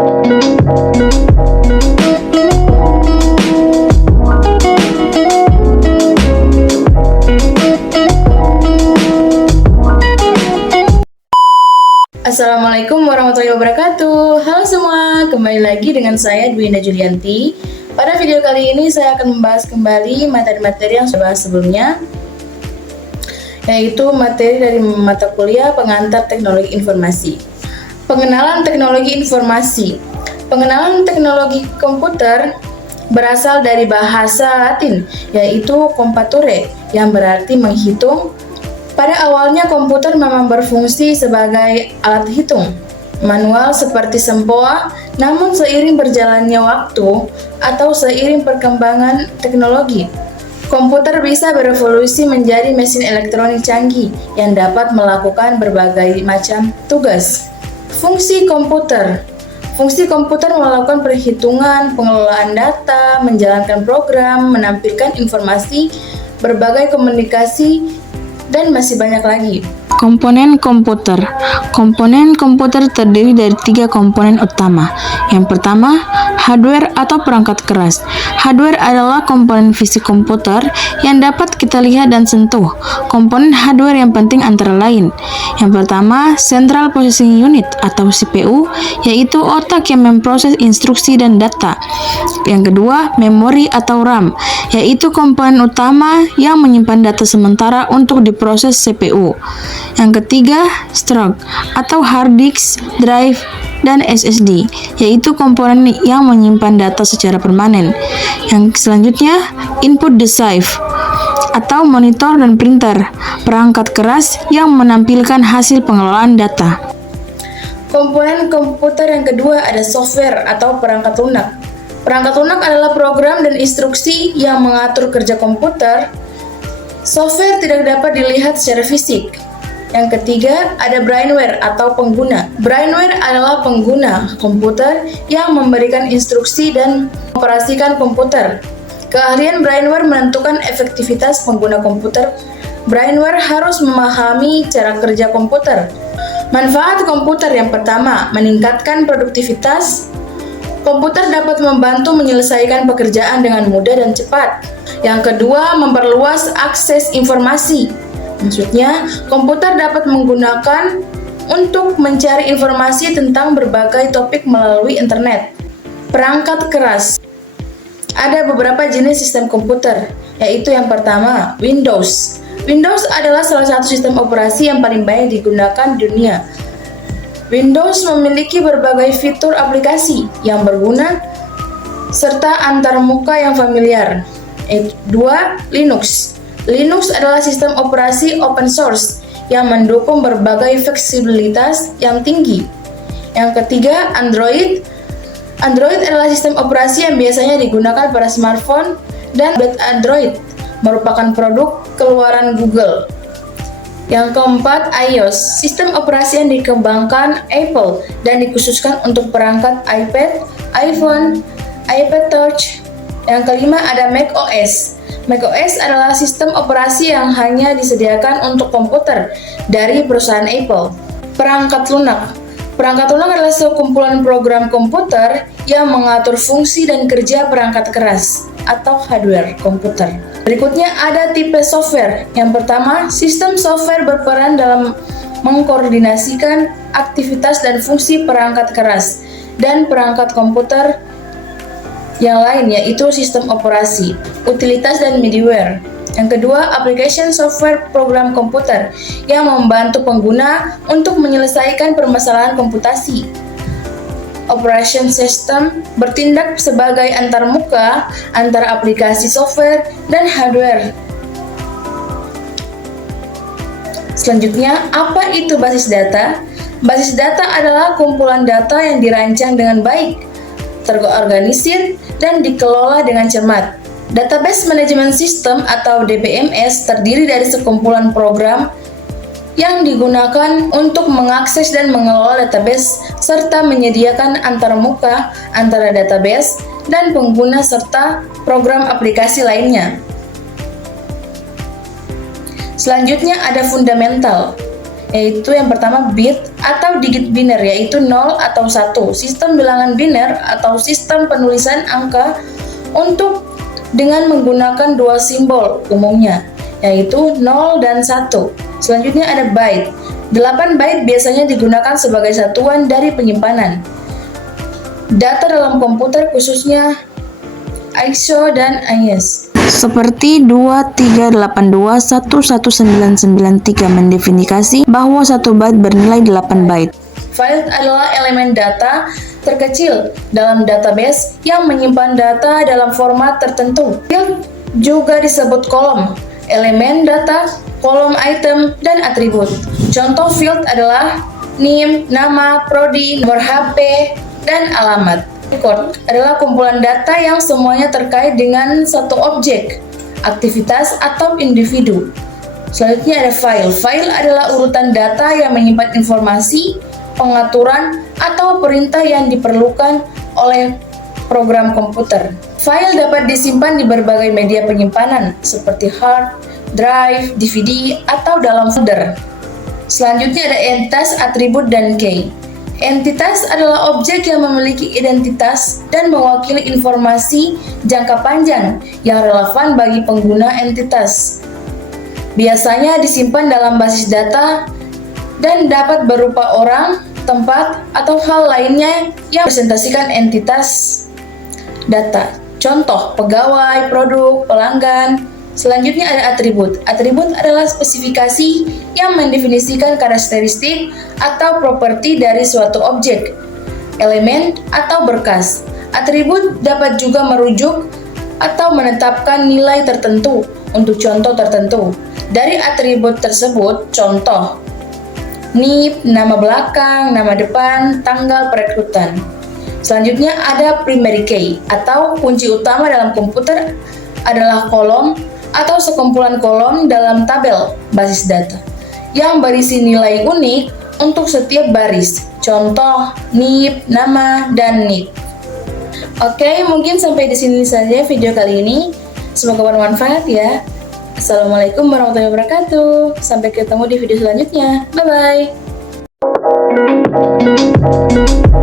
Assalamualaikum warahmatullahi wabarakatuh. Halo semua, kembali lagi dengan saya Dwinda Julianti. Pada video kali ini saya akan membahas kembali materi-materi yang sudah bahas sebelumnya, yaitu materi dari mata kuliah pengantar teknologi informasi. Pengenalan teknologi informasi. Pengenalan teknologi komputer berasal dari bahasa Latin, yaitu compature, yang berarti menghitung. Pada awalnya komputer memang berfungsi sebagai alat hitung manual seperti sempoa, namun seiring berjalannya waktu atau seiring perkembangan teknologi, komputer bisa berevolusi menjadi mesin elektronik canggih yang dapat melakukan berbagai macam tugas. Fungsi komputer. Fungsi komputer melakukan perhitungan, pengelolaan data, menjalankan program, menampilkan informasi, berbagai komunikasi, dan masih banyak lagi. Komponen komputer. Komponen komputer terdiri dari 3 komponen utama. Yang pertama, hardware atau perangkat keras. Hardware adalah komponen fisik komputer yang dapat kita lihat dan sentuh. Komponen hardware yang penting antara lain. Yang pertama, Central Processing Unit atau CPU, yaitu otak yang memproses instruksi dan data. Yang kedua, memori atau RAM, yaitu komponen utama yang menyimpan data sementara untuk diproses CPU. Yang ketiga, SSD atau hard disk, drive, dan SSD, yaitu komponen yang menyimpan data secara permanen. Yang selanjutnya, input device atau monitor dan printer, perangkat keras yang menampilkan hasil pengelolaan data. Komponen komputer yang kedua ada software atau perangkat lunak. Perangkat lunak adalah program dan instruksi yang mengatur kerja komputer. Software tidak dapat dilihat secara fisik. Yang ketiga, ada brainware atau pengguna. Brainware adalah pengguna komputer yang memberikan instruksi dan mengoperasikan komputer. Keahlian brainware menentukan efektivitas pengguna komputer. Brainware harus memahami cara kerja komputer. Manfaat komputer yang pertama, meningkatkan produktivitas. Komputer dapat membantu menyelesaikan pekerjaan dengan mudah dan cepat. Yang kedua, memperluas akses informasi. Maksudnya, komputer dapat menggunakan untuk mencari informasi tentang berbagai topik melalui internet. Perangkat keras. Ada beberapa jenis sistem komputer, yaitu yang pertama, Windows. Windows adalah salah satu sistem operasi yang paling banyak digunakan di dunia. Windows memiliki berbagai fitur aplikasi yang berguna serta antarmuka yang familiar. 2. Linux. Linux adalah sistem operasi open source yang mendukung berbagai fleksibilitas yang tinggi. Yang ketiga, Android. Android adalah sistem operasi yang biasanya digunakan pada smartphone dan Android merupakan produk keluaran Google. Yang keempat, iOS, sistem operasi yang dikembangkan Apple dan dikhususkan untuk perangkat iPad, iPhone, iPad Touch. Yang kelima ada macOS. macOS adalah sistem operasi yang hanya disediakan untuk komputer dari perusahaan Apple. Perangkat lunak. Perangkat lunak adalah sekumpulan program komputer yang mengatur fungsi dan kerja perangkat keras atau hardware komputer. Berikutnya ada tipe software. Yang pertama, sistem software berperan dalam mengkoordinasikan aktivitas dan fungsi perangkat keras dan perangkat komputer yang lain, yaitu sistem operasi, utilitas, dan middleware. Yang kedua, application software program komputer yang membantu pengguna untuk menyelesaikan permasalahan komputasi. Operation system bertindak sebagai antarmuka antara aplikasi software dan hardware. Selanjutnya, apa itu basis data? Basis data adalah kumpulan data yang dirancang dengan baik, terorganisir, dan dikelola dengan cermat. Database Management System atau DBMS terdiri dari sekumpulan program yang digunakan untuk mengakses dan mengelola database serta menyediakan antarmuka antara database dan pengguna serta program aplikasi lainnya. Selanjutnya ada fundamental. yaitu yang pertama bit atau digit biner, yaitu 0 atau 1. Sistem bilangan biner atau sistem penulisan angka untuk dengan menggunakan dua simbol umumnya, yaitu 0 dan 1. Selanjutnya ada byte. 8 byte biasanya digunakan sebagai satuan dari penyimpanan data dalam komputer, khususnya ISO dan IS. Seperti 2382119993 mendefinisikan bahwa 1 byte bernilai 8 byte. File adalah elemen data terkecil dalam database yang menyimpan data dalam format tertentu. Field juga disebut kolom, elemen data, kolom item, dan atribut. Contoh field adalah NIM, nama, prodi, nomor HP, dan alamat. Record adalah kumpulan data yang semuanya terkait dengan satu objek, aktivitas, atau individu. Selanjutnya ada file. File adalah urutan data yang menyimpan informasi, pengaturan, atau perintah yang diperlukan oleh program komputer. File dapat disimpan di berbagai media penyimpanan seperti hard, drive, DVD, atau dalam folder. Selanjutnya ada entitas, atribut, dan key. Entitas adalah objek yang memiliki identitas dan mewakili informasi jangka panjang yang relevan bagi pengguna entitas. Biasanya disimpan dalam basis data dan dapat berupa orang, tempat, atau hal lainnya yang merepresentasikan entitas data. Contoh, pegawai, produk, pelanggan. Selanjutnya ada atribut. Atribut adalah spesifikasi yang mendefinisikan karakteristik atau properti dari suatu objek, elemen, atau berkas. Atribut dapat juga merujuk atau menetapkan nilai tertentu untuk contoh tertentu. Dari atribut tersebut, contoh NIP, nama belakang, nama depan, tanggal perekrutan. Selanjutnya ada primary key atau kunci utama dalam komputer adalah kolom atau sekumpulan kolom dalam tabel basis data yang berisi nilai unik untuk setiap baris. Contoh NIP, nama, dan NIK. Oke, mungkin sampai di sini saja video kali ini. Semoga bermanfaat ya. Assalamualaikum warahmatullahi wabarakatuh. Sampai ketemu di video selanjutnya. Bye bye.